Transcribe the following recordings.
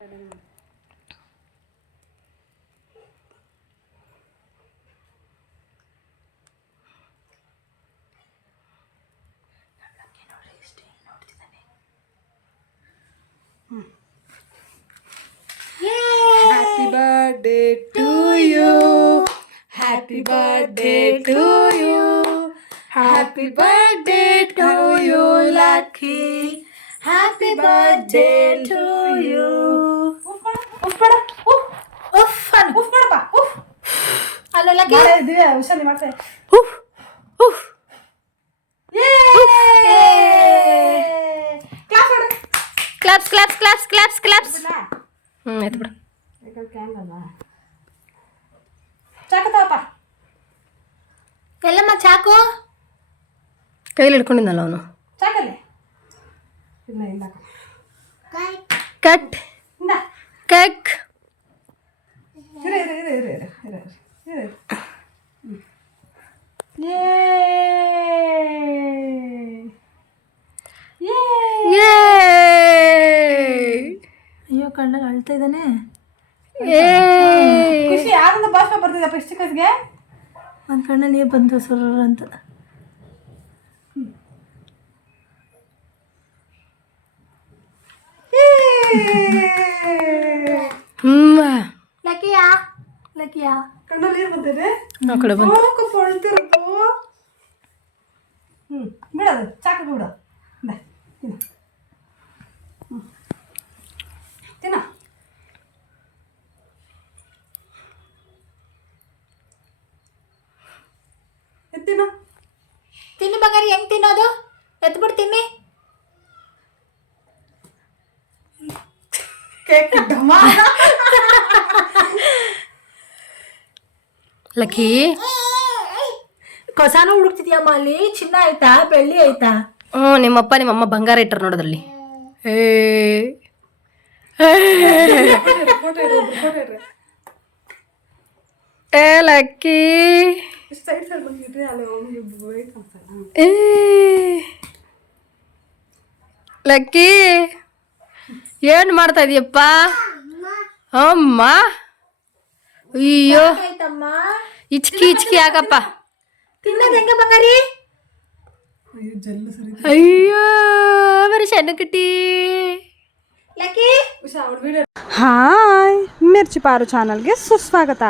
Happy birthday to you. Happy birthday to you. Happy birthday to you, Lucky. Happy birthday to you. ಉಫ್ ಮಾಡ ಉಫ್ ಉಫ್ ಮಾಡಪ್ಪ ಉಫ್ ಅಲ್ಲ lucky Divya ಹುಷಾರಿ ಮಾಡ್ತೆ ಉಫ್ ಉಫ್ class ಮಾಡು claps claps claps claps claps ಆಯ್ತು ಬಿಡು ಚಾಕು ತಗೋಪ್ಪ ಎಲ್ಲಮ್ಮ ಚಾಕು ಕೈಲಿ ಹಿಡ್ಕೊಂಡಿದ್ದಲ್ಲ ಅವನು. ಚಾಕಲ್ಲಿ ಇಲ್ಲ ಇಲ್ಲ ಕಟ್ ಇಂದ ಕಕ್ ಇರು ಇರು ಇರು ಇರು ಇರು ಇರು ಇರು ಅಯ್ಯೋ ಕಣ್ಣಲ್ಲಿ ಅಳ್ತಾ ಇದ್ದಾನೆ. ಖುಷಿ ಯಾರಿಂದ ಭಾಷೆ ಬರ್ತಿದ್ದಪ್ಪ ಇಷ್ಟು ಚಿಕ್ಕಸ್ಗೆ ಒಂದು ಕಣ್ಣಲ್ಲಿ ನೀರು ಬಂತು ಸುರ್ರ ಅಂತ. ಲಕ್ಕಿಯಾ ಲಕ್ಕಿಯಾ ಕಣ್ಣಲ್ಲಿ ನೀರು ಬಂದಿದೆ ಆ ಕಡೆ ಬಂದು ಹೊಳ್ತಿರೋದು ಬಿಡೋದು ಚಾಕು ಬಿಡು ತಿನ್ನ ಎತ್ತಿನ ತಿನ್ನಿ ಬಂಗಾರಿ. ಹೆಂಗೆ ತಿನ್ನೋದು? ಎತ್ಬಿಟ್ಟು ತಿನ್ನಿ. ಕೇಕ್ ಡಮ ಲಕ್ಕಿ ಕಸಾನು ಹುಡುಕ್ತಿದ್ಯಮ್ಮ ಅಲ್ಲಿ? ಚಿನ್ನ ಆಯ್ತಾ ಬೆಳ್ಳಿ ಆಯ್ತಾ? ಹ್ಞೂ ನಿಮ್ಮಪ್ಪ ನಿಮ್ಮಮ್ಮ ಬಂಗಾರ ಇಟ್ಟರು ನೋಡೋದ್ರಲ್ಲಿ. ಏ ಲಕ್ಕಿ ಸೈಡ್ ಸೈಡ್ ಬಂದಿದ್ರೆ ಅಲ್ಲಿ ವೇಟ್ ಮಾಡ್ತಾರೆ. ಏ ಲಕ್ಕಿ ಏನು ಮಾಡ್ತಾ ಇದೀಯಪ್ಪ? ಅಮ್ಮ ಅಯ್ಯೋ ಆಯ್ತಮ್ಮ. ಇಚ್ಕಿ ಇಚ್ಕಿ ಆಗಪ್ಪ. ತಿನ್ನೋದು ಹೆಂಗೆ ಬಂಗಾರಿ? ಅಯ್ಯೋ ಜಲ್ಲು ಸರಿ ಅಯ್ಯೋ ಬರೀ ಸಣ್ಣ ಕಟ್ಟಿ. ಲಕ್ಕಿ ಉಷಾ ಅವ್ರ ವಿಡಿಯೋ ಹಾಯ್ ಮಿರ್ಚಿ ಪಾರು ಚಾನಲ್ಗೆ ಸುಸ್ವಾಗತ.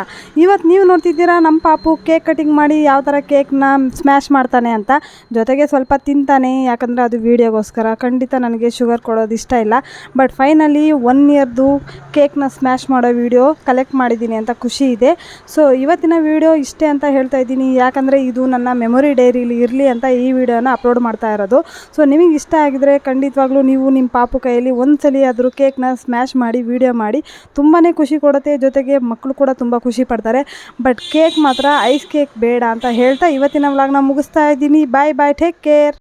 ಇವತ್ತು ನೀವು ನೋಡ್ತಿದ್ದೀರಾ ನಮ್ಮ ಪಾಪು ಕೇಕ್ ಕಟಿಂಗ್ ಮಾಡಿ ಯಾವ ಥರ ಕೇಕ್ನ ಸ್ಮ್ಯಾಶ್ ಮಾಡ್ತಾನೆ ಅಂತ. ಜೊತೆಗೆ ಸ್ವಲ್ಪ ತಿಂತಾನೆ, ಯಾಕಂದರೆ ಅದು ವೀಡಿಯೋಗೋಸ್ಕರ. ಖಂಡಿತ ನನಗೆ ಶುಗರ್ ಕೊಡೋದು ಇಷ್ಟ ಇಲ್ಲ. ಬಟ್ ಫೈನಲಿ 1 ಇಯರ್ದು ಕೇಕ್ನ ಸ್ಮ್ಯಾಶ್ ಮಾಡೋ ವೀಡಿಯೋ ಕಲೆಕ್ಟ್ ಮಾಡಿದ್ದೀನಿ ಅಂತ ಖುಷಿ ಇದೆ. ಸೊ ಇವತ್ತಿನ ವೀಡಿಯೋ ಇಷ್ಟೇ ಅಂತ ಹೇಳ್ತಾ ಇದ್ದೀನಿ, ಯಾಕಂದರೆ ಇದು ನನ್ನ ಮೆಮೊರಿ ಡೈರಿಲಿ ಇರಲಿ ಅಂತ ಈ ವಿಡಿಯೋನ ಅಪ್ಲೋಡ್ ಮಾಡ್ತಾ ಇರೋದು. ಸೊ ನಿಮಗೆ ಇಷ್ಟ ಆಗಿದರೆ ಖಂಡಿತವಾಗ್ಲೂ ನೀವು ನಿಮ್ಮ ಪಾಪು ಕೈಯಲ್ಲಿ ಒಂದ್ಸಲಿ ಆದರೂ ಕೇಕ್ನ ಸ್ಮ್ಯಾಶ್ ಮಾಡಿ ವಿಡಿಯೋ ಮಾಡಿ. ತುಂಬಾ ಖುಷಿ ಕೊಡುತ್ತೆ, ಜೊತೆಗೆ ಮಕ್ಕಳು ಕೂಡ ತುಂಬ ಖುಷಿ ಪಡ್ತಾರೆ. ಬಟ್ ಕೇಕ್ ಮಾತ್ರ ಐಸ್ ಕೇಕ್ ಬೇಡ ಅಂತ ಹೇಳ್ತಾ ಇವತ್ತಿನ ವ್ಲಾಗ್ನ ಮುಗಿಸ್ತಾ ಇದ್ದೀನಿ. ಬಾಯ್ ಬಾಯ್, ಟೇಕ್ ಕೇರ್.